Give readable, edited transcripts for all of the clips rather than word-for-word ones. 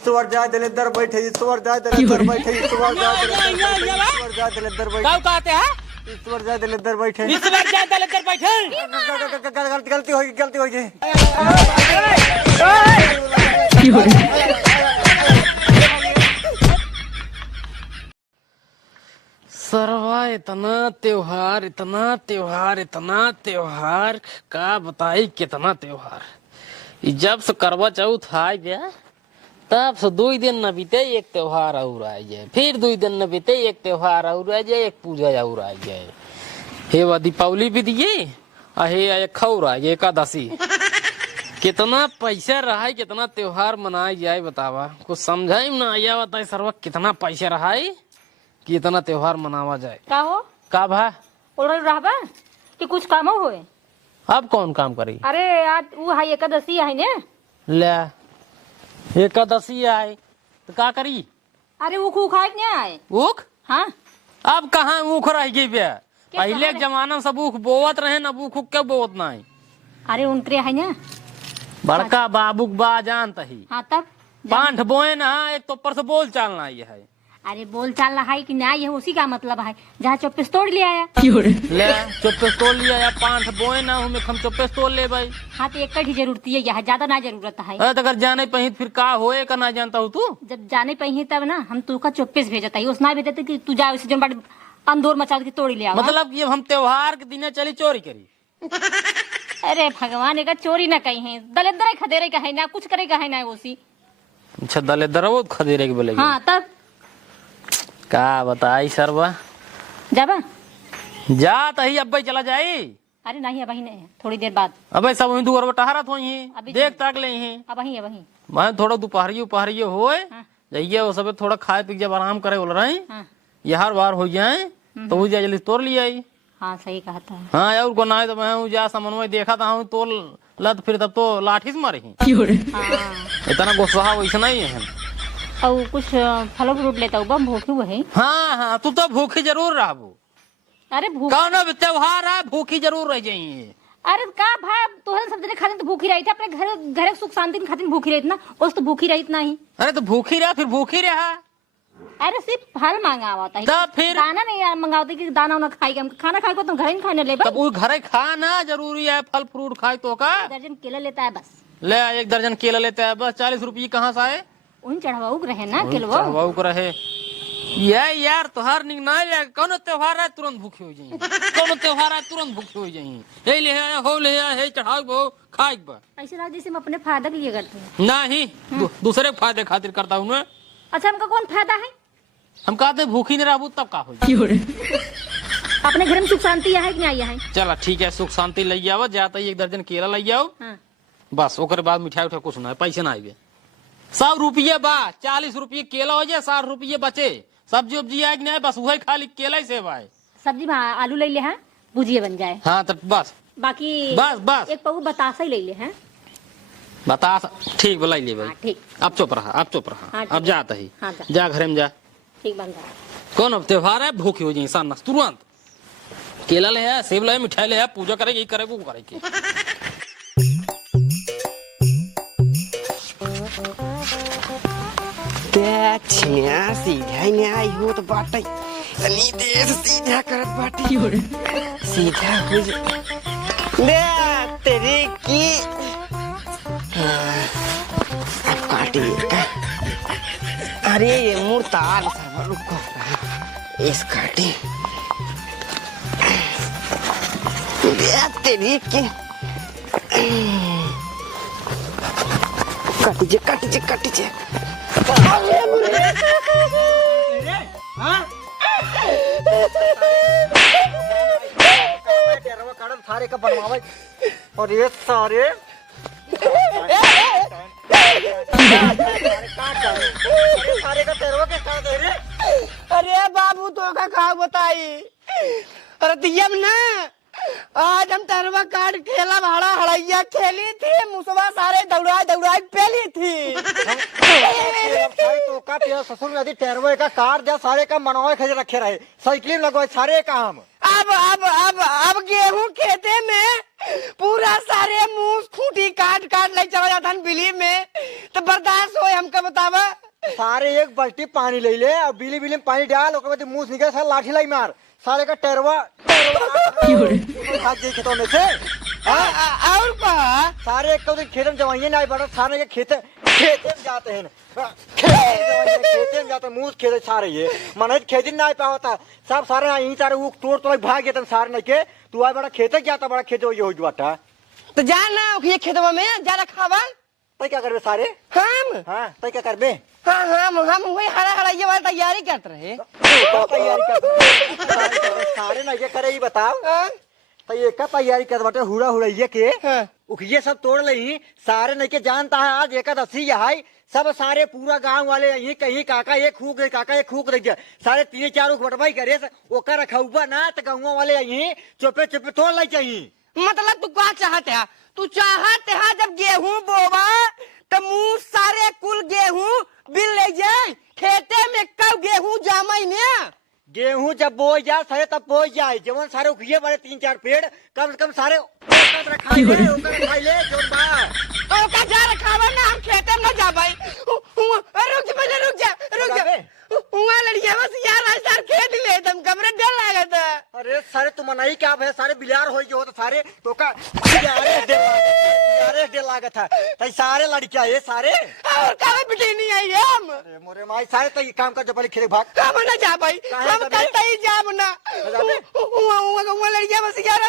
सुवर जाए दलिद्दर बैठे, ईश्वर जाए दलिद्दर बैठे, ईश्वर जाए दलिद्दर बैठे। क्या कहते हैं? ईश्वर जाए दलिद्दर बैठे। ईश्वर जाए दलिद्दर बैठे। गलती होगी, गलती होगी। सरवा इतना त्योहार, इतना त्योहार, इतना त्योहार, का बताई कितना त्योहार। जब से करवा चौथ आ गया तब से 2 दिन न बीते एक त्योहार और आ जाए, फिर 2 दिन न बीते एक त्योहार और आ जाए, एक पूजा और आ जाए। हे वह दीपावली भी दिए, हे एक खौर आ गए एकादशी। कितना पैसा रहा है, कितना त्योहार मनाया जाए बतावा। कुछ समझा ही ना आया बताए सर्व कितना पैसा रहा है कि इतना त्योहार मनावा जाए। का हो का भा ओढ़ल रहबा कि कुछ काम होए? अब कौन काम करी? अरे आज वो है एकादशी है ने। ले एकादशी आए तो का करी? अरे वो खाए के नहीं आए। ऊख? हाँ अब कहाँ ऊख रह गई बे? पहले के जमाना में सब ऊख बोवत रहे ना, ऊख क्या बोवत नहीं। अरे उनके है ना बड़का बाबूक बा जानता ही। हाँ तब पांठ बोए ना, एक तो ऊपर से बोल चालना ये है। अरे बोल चाल रहा है कि नहीं, है उसी का मतलब है। जहाँ चौपस तोड़ ले आया ले चौपस तोड़ लिया या पांठ बोए ना हमें हम चौपस तोड़ ले भाई। हाँ तो एक ही जरूरत है, यहाँ ज्यादा ना जरूरत है। अरे तो अगर जाने पही फिर का होए का ना जानता हूँ तू। जब जाने पे तब ना हम तू का चौपस भेजता है, उसना भेजते कि तू जा जो बड़ अंदोर मचा के तोड़ी ले आओ। मतलब ये हम त्योहार के दिन चली चोरी करी। अरे भगवान एक चोरी ना कही है, दलिद्र खदेरे का है ना, कुछ करे का है ना उसी। अच्छा दलिद्र वो खदेरे के बोले? हाँ तब का बताई सरवा। जाबा जात ही अब चला जाई। अरे नहीं अब नहीं, थोड़ी देर बाद। अबे सब वही दूर टहरत हो अभी देख ताक ले हैं। अब वही मैं थोड़ा दोपहरियो उपहरियो होए हाँ। जाइए वो सब थोड़ा खाए पी जब आराम करे बोल रहे हाँ ये हर बार हो जाए तो वो जल्दी तोड़ लिया आई। हाँ सही कहता है। हाँ यार को ना तो मैं जा समन्वय देखा था हूँ तो लत फिर तब तो लाठी से मारे ही। हाँ इतना गुस्सा वैसा नहीं है। और कुछ फल फ्रूट लेता हूँ बम भूखी हुए है। हाँ हाँ तू तो भूखी जरूर रहा। अरे भूख कौन त्योहार है भूखी जरूर रह जाइए। अरे का भाई तोहर सब जने खातिर तो भूखी रही थी, अपने घर सुख शांति के खातिर भूखी रही ना, उस तो भूखी रही नहीं। अरे तो भूखी रहा फिर भूखी रहा। अरे सिर्फ फल मांगावता है, तब फिर दाना नहीं मंगावते कि दाना उना खाई, खाना खाए को तुम घर ही खाने ले। तब वो घरे खाना जरूरी है, फल फ्रूट खाए तो का। दर्जन केला लेता है बस। ले 1 दर्जन केला लेता है बस। 40 रुपये कहाँ से आए? उन चढ़वाऊ रहे ना केलवा। चढ़वाऊ को रहे ये यार तोहार निकना कौन त्योहार है तुरंत भूखे हो जाइए। कौन त्योहार है तुरंत भूखे हो जाइए। हे ले हो ले हे चढ़ाओ बो खाए बा। ऐसे राज जैसे हम अपने फायदा के लिए करते हैं। नहीं दूसरे फायदे खातिर करता हूँ मैं। अच्छा हमका कौन फायदा है? हम कहते भूखी नहीं रहू तब का हो। अपने घर में सुख शांति है कि नहीं है? चला ठीक है सुख शांति ले आओ, जाता ही 1 दर्जन केला ले आओ। हाँ। बस ओकर बाद मिठाई उठा कुछ ना पैसे ना आए। 100 रुपये बा, 40 रुपये केला हो जाए, 60 रुपये बचे। सब्जी उब्जी आए नहीं बस वही खाली केला ही सेब आए। सब्जी में आलू ले ले हैं, भुजिया बन जाए। हाँ तो बस बाकी बस एक पऊ बतासा ही ले ले हैं। बता ठीक बोला ले भाई। हाँ, ठीक। अब चुप रहा, अब चुप रहा। हाँ, अब जाता ही हाँ, जा घर में जा। ठीक बन जाए। कौन अब त्योहार है भूखी हो जाए इंसान तुरंत। केला ले है, सेब ले, मिठाई ले, पूजा करेगी करेगी वो करेगी। छिया सीधा ही नहीं आई हो तो बाटे तनी देर सीधा करत बाटे सीधा हो ले तेरी की अब काटी का। अरे ये मुर्ताल सर्वर रुको इस काटी ले तेरी की काटी जे सारे का बनवावे और ये सारे सारे का तेरवा के का दे रे। अरे बाबू तो का बताई। अरे दियम ना आज हम तरवा काट खेला भाड़ा हड़ैया खेली थी, मुसवा सारे दौड़ाई पेली थी। तो का तेरा ससुर यदि तेरवे का कार जा सारे का मनवाए खजे रखे रहे साइकिल लगवाए सारे का हम अब गेहूं खेते में पूरा सारे मुंह खूटी काट काट ले चला जाता बिली में तो बर्दाश्त हो हमका बतावा। सारे एक बाल्टी पानी ले ले और बिली बिली में पानी डाल ओकर बाद मुंह निकल सारे लाठी लाई मार सारे का टरवा खेतों में से और का सारे एक दिन खेत में जवाइए ना बड़ा सारे के खेते में जाते हैं खेते में जाते मुंह खेते सारे ये मन खेती ना पाता सब सारे यहीं सारे वो तोड़ भाग गए सारे नहीं के तू आज बड़ा खेते जाता बड़ा खेत हो जाता तो जाना ये खेतवा में ज्यादा खावा तय क्या करबे सारे हम हाँ तय क्या करबे हम वही हरा ये वाली तैयारी करते रहे तैयारी कर सारे नहीं करे ही बताओ तो ये का तैयारी कर बटे हुड़ा हुड़ैये के उखिए सब तोड़ लही सारे नहीं के जानता है आज एकादशी है सब सारे पूरा गांव वाले यही कहीं काका एक खूक काका एक खूक रह सारे 3-4 बटवाई करे ओकर रखा ना तो गाँव वाले यही चुपे चुपे तोड़ लाई चाहिए। मतलब तू क्या चाहते है तू चाहते है जब गेहूं बोवा तो मुंह सारे कुल गेहूं बिल ले जाए खेते में कब गेहूं जामई में गेहूं जब बो जाए सारे तब बो जाए जवन सारे उखिए बड़े 3-4 पेड़ कम से कम सारे रखाई ले जोन बा ओका जा रखावा ना हम खेते में न जाबई रुक जा वहाँ लड़कियां बस यार आज सार खेत ले तुम कमरे डर लागत है। अरे सारे तुम नहीं क्या है सारे बिलार हो जो तो सारे तो का बिलारे डे लागत है तई सारे लड़कियां ये सारे और काहे बिटी नहीं आई हम अरे मोरे माई सारे तई काम कर जबली खेत भाग हम ना जा भाई हम करते ही जाब ना वहाँ लड़कियां बस यार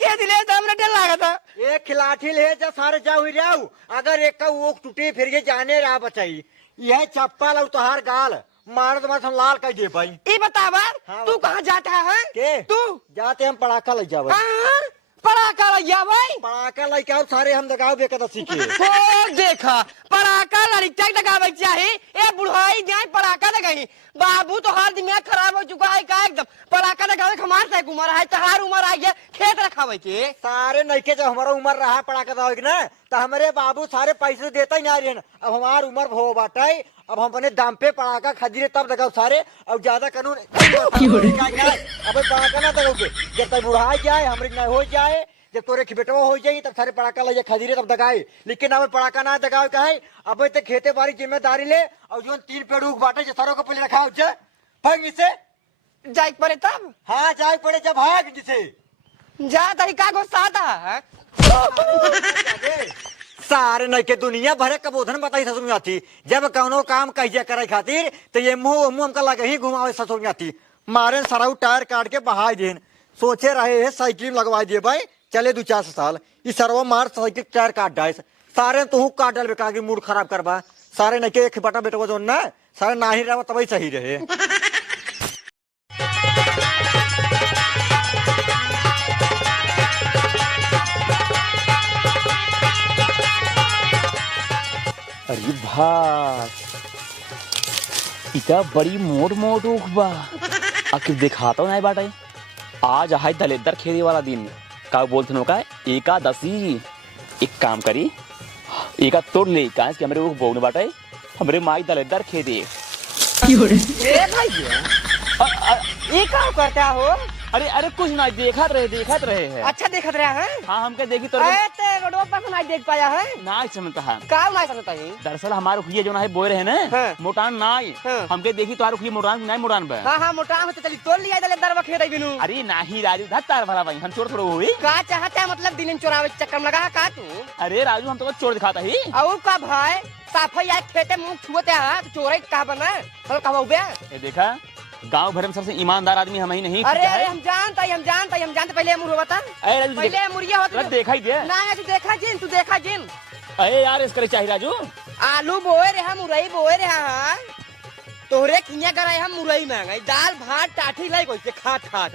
खेत ले तो हमरा डर लागत है। एक खिलाठी ले जा सारे जा हुई जाऊ अगर एक का वो टूटे फिर के जाने रहा बचाई यह चप्पल और तोहार गाल मार तो हम लाल कर दे भाई ये बतावा तू कहाँ जाता है के तू जाते हम पड़ाका ले जाओ पड़ाका लैया भाई पड़ाका लेके आओ सारे हम लगाओ बेकदसी के ओ देखा पड़ाका लड़का लगावे चाहे ए बुढ़ाई जाए पड़ाका लगाई बाबू तो हर दिमाग खराब हो चुका है का एकदम पड़ाका लगावे हमार तक उम्र है तहार उम्र आ गया खेत रखावे के सारे नहीं के जब हमारा उम्र रहा पड़ाका दवाई ना तो हमारे बाबू सारे पैसे देता ही ना रहे अब हमार उम्र हो बाटे अब हम अपने दाम पे पड़ाका खरीदे तब लगाओ सारे अब ज्यादा कानून अब पड़ाका ना दगाओगे जब तक बुढ़ा जाए हमारे न हो जाए जब तोरे बेटवा हो जाए तब सारे पड़ाका ले खरीदे तब दगाए लेकिन अब पड़ाका ना दगाओ का है अब तक खेते बाड़ी जिम्मेदारी ले और जो 3 पेड़ उग बाटे सारों को पहले रखा भाग से जाए पड़े तब हाँ जाए पड़े जब भाग जिसे जा तरीका को सादा है सारे नहीं के दुनिया भरे कबोधन बताई ससुर में आती जब कौनो काम कहिए करे खातिर तो ये मुंह हमका लगे ही घुमावे ससुर में आती मारे सराउ टायर काट के बहा देन सोचे रहे है साइकिल लगवा दिए भाई चले 2-4 साल इस सरवा मार साइकिल टायर काट डाए सारे तू काट डाल बेका मूड खराब करवा सारे नहीं के एक बटा बेटा जो ना सारे ना ही रहा तभी सही रहे। अरे भाई इतना बड़ी मोट ऊख बा आखिर दिखाता हूँ नहीं बाटा आज है दलेदर खेती वाला दिन का बोलते हो का एकादशी एक काम करी एका तोड़ ले का कि हमारे ऊख बोगने बाटा हमारे माई दलेदर खेती ये क्या करता हो अरे अरे कुछ ना देखत रहे है अच्छा देखत रहा है हाँ हमके देखी तो रोडवा पर नहीं देख पाया है ना समझता है का नहीं समझता है दरअसल हमारे खुए जो है बोए रहे ना हाँ। मोटान नाई हाँ। हमके देखी तो खुए मोटान नहीं मोटान पे हाँ मोटा में तो चली तोड़ लिया दले दरवा खेत बिनु अरे नाही राजू धत्तार भरा भाई हम चोर थोड़ा हुई का चाहता है मतलब दिन चोरावे चक्कर में लगा का तू अरे राजू हम तो चोर दिखाता ही और का भाई साफा यार खेते मुंह छुते है चोरे का बना और का बे ये देखा गांव भर में सबसे ईमानदार आदमी हम ही नहीं अरे हम जानते पहले मुर्गा बता पहले मुर्गिया होता देखा ही दे ना तू देखा जिन अरे यार इस करे चाहिए राजू आलू बोए रे हम मुरई बोए रे हां तोहरे खिया करे हम मुरई मांगे दाल भात टाठी लाई कोई से खाट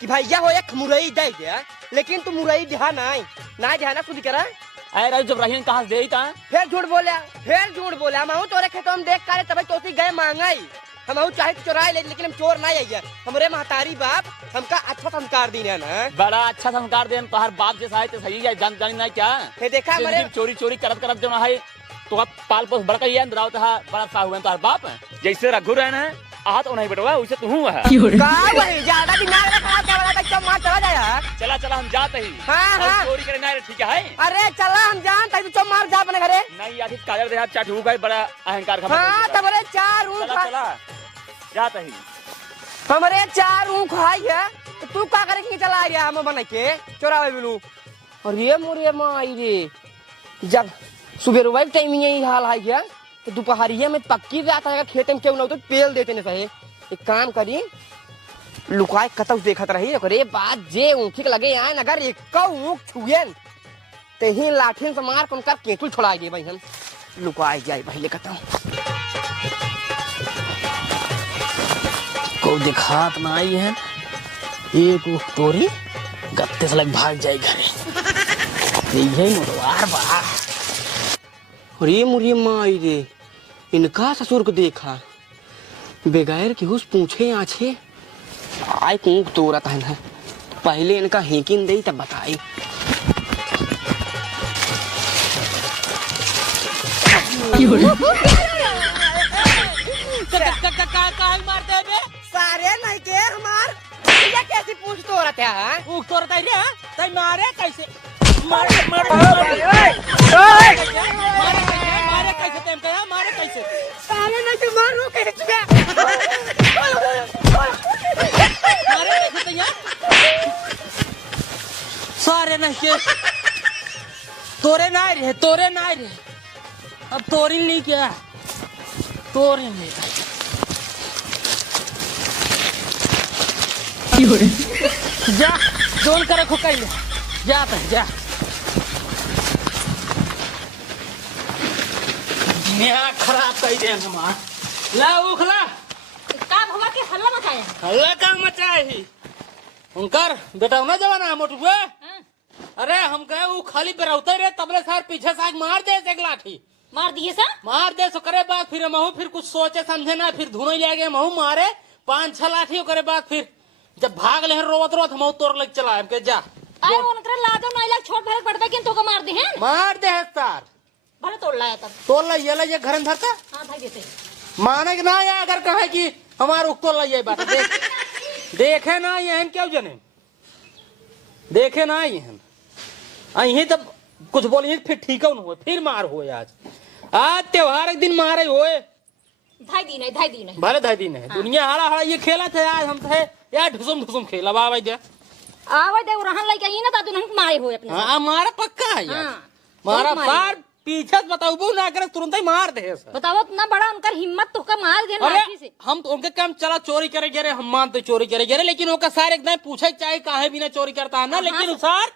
कि भैया हो एक मुरई दे दे लेकिन तू मुरई दिहा नहीं ना सुध करा अरे राजू जब रहीन कहां से देता फिर झूठ बोला मैं तोरे खेतों में देख करे तब तोसी गए मांगाई हम चाहे चोराए लेकिन हम चोर नहीं आई हमारे महतारी बाप हमका अच्छा संस्कार दी है ना बड़ा अच्छा संस्कार देन तो हर बाप जैसा है तो सही है जानी ना क्या देखा हमारे चोरी करत जो ना है तो पाल पोस बड़का ये अंदर होता है बड़ा सा हुआ तो बाप जैसे रघु रहना है आ तो नहीं बेटवा उसे तू है का वही ज्यादा दिमाग ना खराब कर वाला तो मार चला जाए। चला चला हम जाते ही हाँ, और हाँ। चोरी करे ना ठीक है अरे चला हम जान तभी तो मार जा अपने घरे। नहीं आधी काजल दे चाट हो गई बड़ा अहंकार का हाँ तबरे 4 ऊँख चला चला जाते ही हमारे 4 ऊँख खाई है तो तू का करे कि चला गया हम बना के चोरावे बिलू। और ये मुरे माई रे जब सुबह वाइफ टाइम यही हाल है क्या तो दोपहरिया में पक्की रात आएगा खेत में क्यों ना तो पेल देते नहीं सही। एक काम करी लुकाए कतौ देखत रही रे बात जे ऊँखी के लगे आए अगर एक ऊँख छुए ते ही लाठी से मार कर उनका केतुल छोड़ा दे भाई हम लुकाए जाए भाई ले कतौ को दिखात ना आई है एक उख तोरी गत्ते से लग भाग जाए घरे यही मुरवार बा। अरे मुरी माई रे इनका ससुर को देखा बेगैर की हुस पूछे आछे आय कूक तोरत है ना पहले इनका हेकिन दे तब बताई। मारते बे सारे नहीं के हमार ये कैसी पूछ तोरत है उख तोरत है रे तई मारे कैसे मारे कैसे तेम कया मारे कैसे सारे नहीं के मारो कैसे मारे कैसे तैयार सारे नहीं के तोरे ना रे अब तोरी नहीं क्या तोरी नहीं जा जोन करे खो कैले जा पे जा यहाँ खराब कर दे हमार ला उखला का भवा के हल्ला मचाया। हल्ला का मचाए ही उनकर बेटा ना जवाना है मोटू हाँ। अरे हम कहे वो खाली बेरौते रे तबले सार पीछे से आग मार दे एक लाठी मार दिए सा मार दे सो करे बाद फिर महू फिर कुछ सोचे समझे ना फिर धुनो ले गए महू मारे 5-6 लाठी करे बाद फिर जब भाग ले रोवत रोवत हम तोर लग चला के जा आए उनकरे लादो नहीं लग छोट भरक पड़ता कि तो का मार दे हैं मार दे है सार भले तोड़ लाया तब। तोड़ ला ये घर में धरता हां भाई देते माने कि ना या अगर कहे कि हमार उक तोड़ ला ये बात देख देखे ना ये क्यों जने देखे ना ये यही तब कुछ बोलिए फिर ठीक हो फिर मार हुए आज त्योहार एक दिन मारे हुए ढाई दिन है भले 2 दिन है दुनिया हरा हरा ये खेला थे आज हम थे यार ढुसुम खेला बाबा जा आवे दे रहन लई के ना दादू नहीं मारे हो अपने। हाँ मारा पक्का है यार हाँ, मारा बहुत मारे। पार पीछे से बताओ ना करे तुरंत ही मार दे सर। बताओ इतना बड़ा उनका हिम्मत तो का मार देना अरे लाठी से। हम तो उनके काम चला चोरी करे गे हम मानते चोरी करे गे लेकिन उनका सार एकदम पूछे चाहे काहे बिना चोरी करता है ना लेकिन सार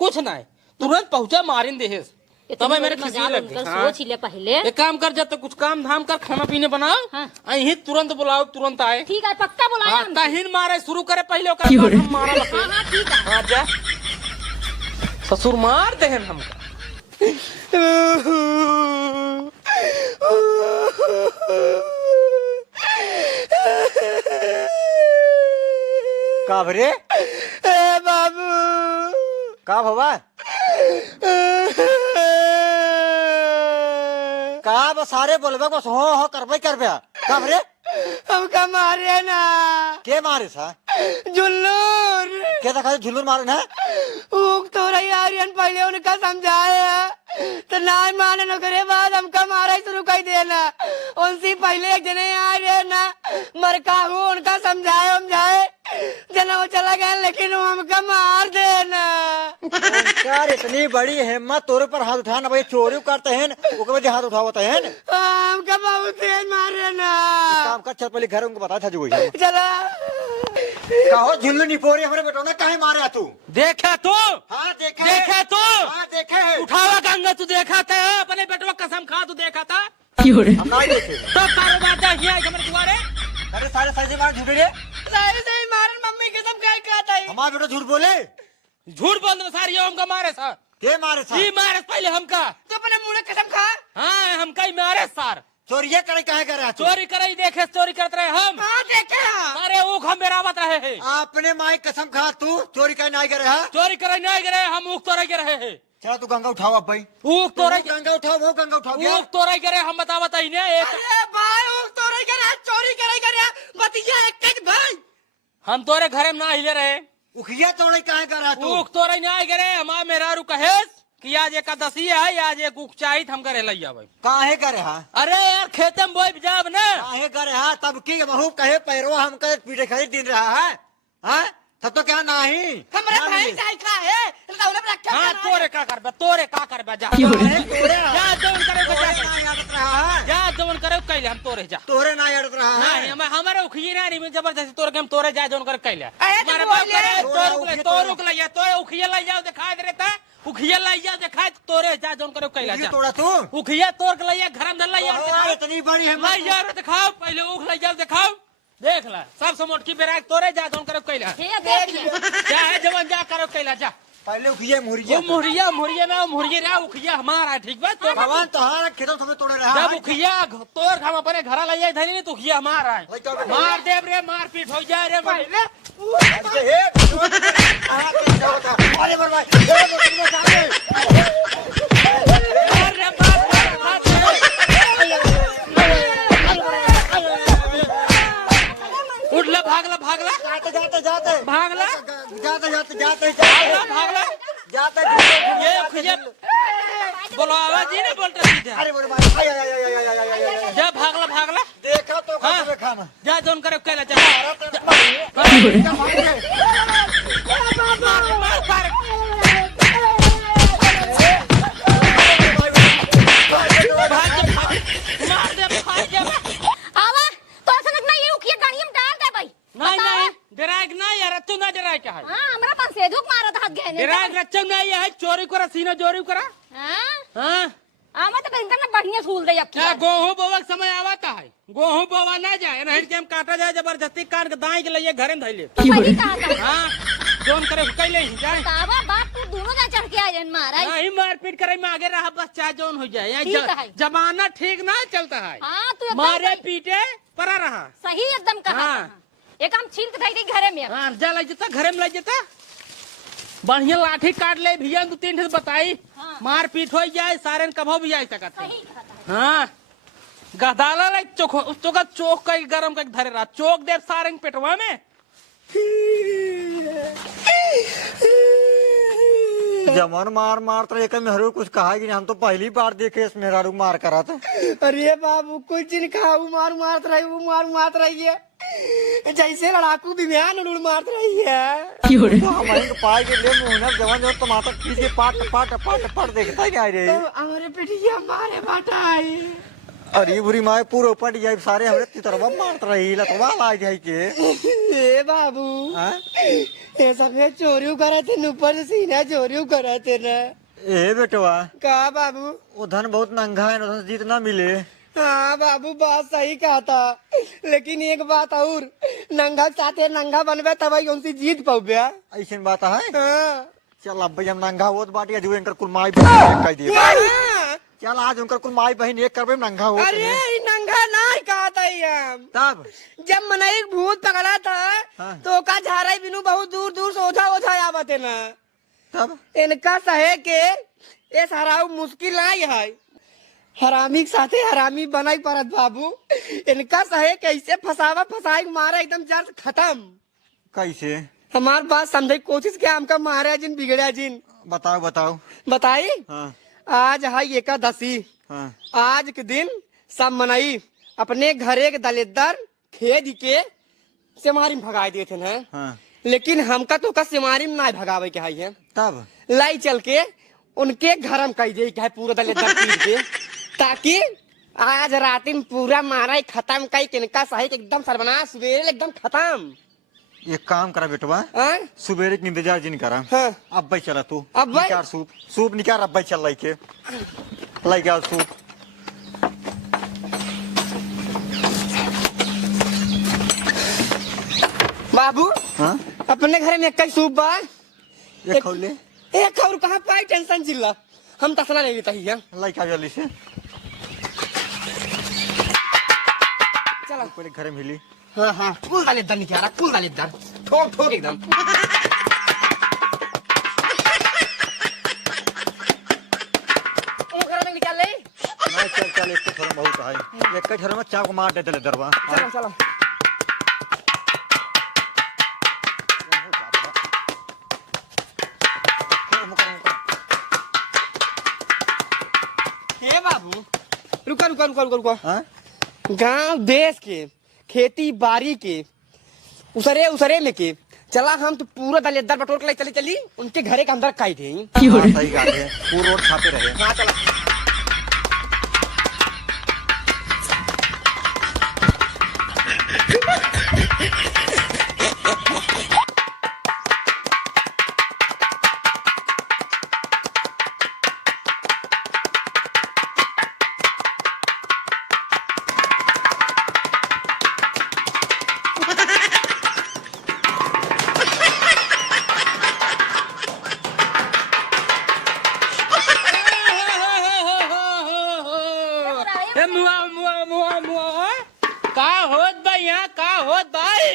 कुछ नहीं तुरंत पहुंचा मारिन दे तब मेरे खुशी लग गई। सोच ले पहले एक काम कर जब तक कुछ काम धाम कर खाना पीने बनाओ हाँ। यही तुरंत बुलाओ तुरंत आए ठीक है पक्का बुलाया हाँ, हम। तहिन मारे शुरू करे पहले ओकरा बाद हम मारा लगे। हाँ हाँ ठीक है। हाँ जा ससुर मार दे हमका का भरे बाबू का भवा का बस सारे बोलबे बस हो करबे का भरे हमका मारे ना के मारे सा जुल्लूर के देखा झुल्लूर मारे ना ऊक तो रही आर्यन पहले उनका समझाया तो ना माने न करे बाद हमका मारा शुरू कर देना उनसे पहले एक जने आर्य ना मरका हूँ उनका समझाए जना वो चला गया लेकिन वो हमका मार देना यार इतनी बड़ी हिम्मत तोरे पर हाथ उठाना भाई चोरी करते हैं ओके वजह हाथ उठावते हैं हमका बहुत तेज मारे ना काम कर चल पहले घर उनको बता था जो चला कहो झुल्लू निपोरी हमारे बेटो ने काहे मारे तू देखा तू हाँ देखे देखे तू हाँ देखे उठावा गंगा तू देखा था अपने बेटवा कसम खा तू देखा था हम नहीं देखे तो कारोबार चाहिए हमारे दुआरे अरे सारे साइज मार झूठे रे सही मारन मम्मी कसम क्या कहता है हमारा बेटा झूठ बोले झूठ बोल दो सारी हमका मारे सा के मारे सा ई मारे पहले हमका तो अपने मुंह कसम खा हाँ हमका ही मारे सार चोरिया करे काहे करे तू चोरी करे देखे चोरी करते रहे हम हाँ देखे अरे वो हम बेरावत रहे हैं आपने माई कसम खा तू चोरी करे नहीं करे हाँ चोरी करे नहीं करे हम ऊख तोड़े के रहे हैं चला तू गंगा उठाओ अब भाई ऊख तोड़े गंगा उठाओ वो गंगा उठाओ ऊख तोड़े के रहे हम बतावत ही ने एक अरे भाई ऊक तो रही करे चोरी करे हम तोरे घरे में ना हिले रहे। उखिया तोड़े काहे करा तू? ऊख तोरे ना आई करे हमार मेहरारू कहेस कि आज एकादशी है, आज एक ऊख चाहिए हम करे लैया भाई। काहे करे हा? अरे यार खेते में बोई जाब ना। काहे करे हा? तब की बहू कहे पैरो हम कहे पीछे खरीद दिन रहा है। हाँ तब तो क्या नहीं हमरा भाई जाय का है लौले में रखा। हाँ तोरे का करबे, तोरे का करबे जा। तोरे जा जवन करे को तोरे जा। ना याद रहा है। जा जवन करे कैले हम तोरे जा। तोरे ना याद रहा है। नहीं हमारे उखिए ना रही में जबरदस्ती तोरे के हम तोरे जा जवन करे कैले। अरे तो हमारे बोले। बाप करे तोरुक लैया, तोरे उखिए लै जाओ दिखाई दे रहता। उखिया लै जाओ दिखाई तोरे जा जवन करे कैले जा। तोड़ा तू उखिया तोड़ के लैया घर में धर लैया। इतनी बड़ी है लै यार दिखाओ पहले ऊख लै जाओ दिखाओ। देख ला सबसे मोटकी बेरा तोरे जा जवन करे कैले। हे देख लिया। जा है जवन जा करो कैला जा। पहले उखिया मुर्गिया वो मुहरिया मुहरिया ना मुहरिया ना उखिया हमारा ठीक बा। तो भगवान तोहारा खेतों तुम्हें तोड़े रहा जब उखिया तोड़ हम अपने घर ले जाए धनी नहीं तो उखिया हमारा है। मार देव रे मार पीट हो जाए रे अरे बरबाई उठला भागला भागला जाते जाते जाते भागला जाते जाते जाते भागला जाते ये उखिया बोलो आवाज ही नहीं बोलता सीधे। अरे बरबाई जा भागला भागला देखा तो हाँ। खाना जा जोन करे कैला जा। मार दे भाग जा। आवा तो अचानक ना ये उखिया गाड़िया में डाल दे भाई। नहीं नहीं डराए नहीं यार तू ना डराए क्या है। हाँ हमरा पास से धूप मारा था हाथ गहने। डराए रच्चम नहीं है चोरी करा सीना चोरी करा। हाँ हाँ आमा तो इनका ना बढ़िया सूल दे अब क्या गेहूं बोवा के समय आवाता है। गेहूं बोवा ना जाए नहीं के हम काटा जाए जबरदस्ती काट के दाई के लिए घरे में धइले। तो सही कहा था। हाँ जोन करे कैले ही जाए। तावा बाप तू दोनों जा चढ़ के आ जान मारा। नहीं मारपीट करे में आगे रहा बस चाहे जोन हो जाए। ठीक है। जमाना ठीक ना चलता है। हाँ तू एकदम मारे सही- पीटे परा रहा। सही एकदम कहा। हाँ। एक हम छील के दे घरे में। हाँ जा लग जाता घरे में लग जाता बढ़िया लाठी काट ले भैया दो तीन बताई। हाँ। मार पीट हो जाए सारे कभो भी जा सकता है। सही कहा था। हाँ गदाला लाइक चोका चोक का गरम का धरे रहा चोक दे सारे पेटवा में। जमन मार मार तो एक मेहरू कुछ कहा कि हम तो पहली बार देखे इस मेहरारू मार करा था। अरे बाबू कुछ दिन खाऊ मार मारत रही वो मार मारत रही है जैसे लड़ाकू विमान उड़ मारत रही है। तो हमारे को पाई के लिए मुंह जवान जवान टमाटर पीस के पाट पाट पाट पाट देखता ही नहीं रे। तो हमारे पिटिया मारे बाटाई। अरे बुरी माए पूरे ऊपर जाए सारे हमरे तरवा मारत रही लतवा ला जाए के। ए बाबू हाँ? ये सब चोरी करे थे ऊपर से सीना चोरी करे थे ना। ए बेटवा का बाबू वो धन बहुत नंगा है ना जीत ना मिले। हाँ बाबू बात सही कहा था लेकिन एक बात और नंगा चाहते नंगा बनबे तब उनसे जीत पाओगे। ऐसी बात है। हाँ। चल अब भाई हम नंगा होत बाटी आज उनकर कुल माई बहन कह दिए। हाँ। चल आज उनकर कुल माई बहन एक करबे नंगा हो। अरे ये नंगा नहीं कहा था हम। तब जब मनई भूत पकड़ा था हाँ। तो का झारा बिनु बहुत दूर दूर से ओझा ओझा आवत है ना। तब इनका सहे के ये हराऊ मुश्किल नहीं है। हरामी के साथे हरामी बनाई परत बाबू। इनका सहे कैसे फसावा फसाई मारा एकदम जड़ खत्म। कैसे हमार बात समझे कोशिश किया हमका मारा जिन बिगड़ा जिन। बताओ बताओ। बताई हाँ आज है एकादशी। हाँ आज के दिन सब मनई अपने घरे के दलेदर खेद के सेमारी में भगा दिए थे ना। हाँ लेकिन हमका तो का सेमारी में ना भगावे के है तब लाई चल के उनके घर में कह दे है पूरा दलेदर पीट के ताकि आज रात में पूरा मारा खत्म कई किनका सही एकदम सर्वनाश सवेरे एकदम खत्म। एक काम करा बेटवा हाँ? सुबेरे के इंतजार जिन करा। हाँ। अब भाई चला तू अब भाई? निकाल सूप सूप निकाल अब भाई चल लाई के लाई गया सूप। बाबू हाँ अपने घर में कई सूप बा एक खोले एक और कहाँ पाई टेंशन चिल्ला हम तसला नहीं लेता ही लाई का जल्दी से चलो पूरे घर में हिली। हाँ हाँ कुल डाले दर निकाला कुल डाले दर ठोक ठोक एकदम। घर में निकाल ले। नहीं चल चल एक घर में बहुत है एक घर में चाक मार दे दले दरवा। चलो चलो हे बाबू रुको रुको रुको रुको रुको हाँ? गांव देश के खेती बाड़ी के उसरे उसरे में के चला हम तो पूरा दलेदर बटोर के ले चली चली उनके घरे के अंदर काई थे। हाँ, सही बात है, पूरा रोड छापे रहे। हाँ चला ए मुआ मुआ मुआ मुआ का होत बा यहाँ का होत भाई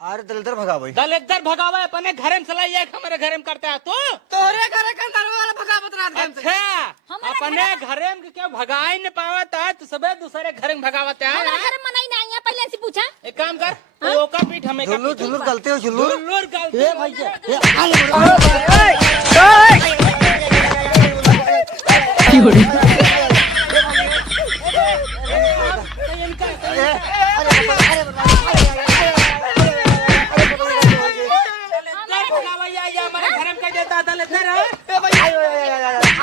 अरे दलितर भगा भाई। दलेदर भगावा अपने घरे में चला जाए हमारे घरे में करता है तो तोरे घरे के अंदर वाला भगावत रात हम से। अच्छा अपने घरे में क्या भगाई न पावत है तो सबे दूसरे घरे में भगावत है हमारे घर में मनाई नहीं है, पहले से पूछा। एक काम कर ओका पीठ हमें झुल्लुर झुल्लुर गलते हो झुल्लुर। झुल्लुर गलती ए भैया हमारे घरे में कर देता दलेदर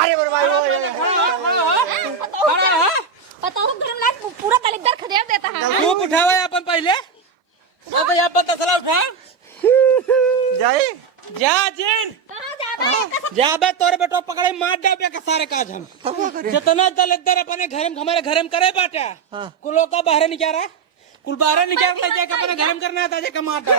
अरे बरबाई बताओ गरम लाइट पूरा दलिदर खदेड़ देता है। खूब उठावा अपन पहले अब यहाँ पर तसला उठा जाए जा जिन कहाँ जा रहा है? जाबे तोरे बेटो पकड़े मार डाबे के सारे काज हम तब क्या करे? जितना दलेदर अपने घर में हमारे घर में करे बाटे हाँ। कुलो का बाहर निकाल रहा कुल बाहर निकाल ले जाके अपने घर में करना है ताजे का मार डाल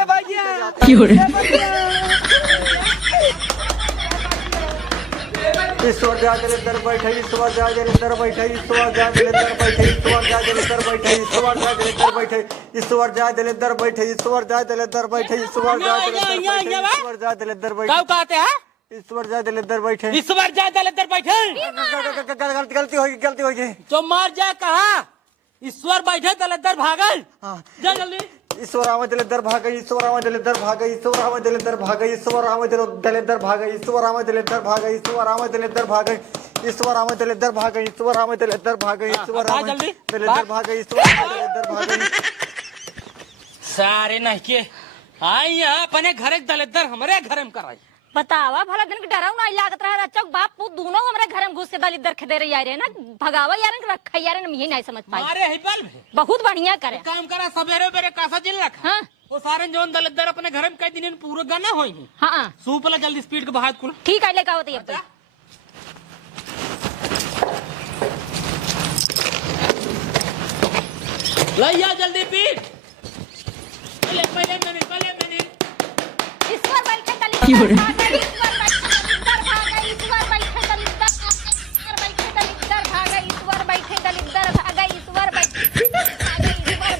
ईश्वर जा दलितर बैठे ईश्वर जा दलितर बैठे ईश्वर जा दलितर बैठे ईश्वर जा दलितर बैठे ईश्वर जा दलितर बैठे ईश्वर जा दलितर बैठे ईश्वर जा दलितर बैठे ईश्वर जा दलितर बैठे ईश्वर जा दलितर बैठे गाँव कहते हैं ईश्वर जा दलितर बैठे। ईश्वर जा दलेदर बैठे गलती होगी गलती होगी। जो मार जा कहा ईश्वर बैठे दलेदर भागल हाँ। जा जल्दी ईश्वर आवे दलितर भागे ईश्वर आवे दलितर भागे ईश्वर आवे दलितर भागे ईश्वर आवे दलितर भागे ईश्वर आवे दलितर भागे ईश्वर आवे दलितर भागे ईश्वर आवे दलितर भागे ईश्वर आवे दलितर भागे ईश्वर आवे जल्दी। दलितर भागे ईश्वर आवे दलितर भागे। सारे नहीं के आई यहाँ अपने घरे दलेदर हमारे घर में कराई बतावा भला दिन के डराव ना लागत रहा रच्चा बाप पुत दोनों हमारे घर में घुस के दलिदर खदे रही यार ना भगावा यार रखा यार ये नहीं समझ पाई। मारे है बल बहुत बढ़िया करे। काम करा सवेरे बेरे कासा जिल रखा हाँ वो सारे जोन दलेदर अपने घर में कई दिन पूरा गाना होई हाँ सूपला जल्दी स्पीड के बहाद कुल ठीक है लेका होती है। लइया जल्दी पीट पहले मैंने ईश्वर बैठे दलिदर भागा ईश्वर बैठे दलिदर भागा ईश्वर बैठे दलिदर भागा ईश्वर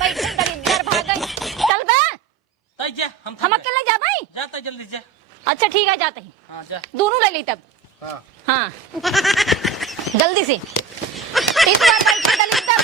बैठे दलिदर भागा। चल बे तय जा हम अकेले जा भाई। जाता जल्दी जा अच्छा ठीक है जाते हैं हाँ जा दोनों ले ली तब। हाँ जल्दी से ईश्वर बैठे दलिदर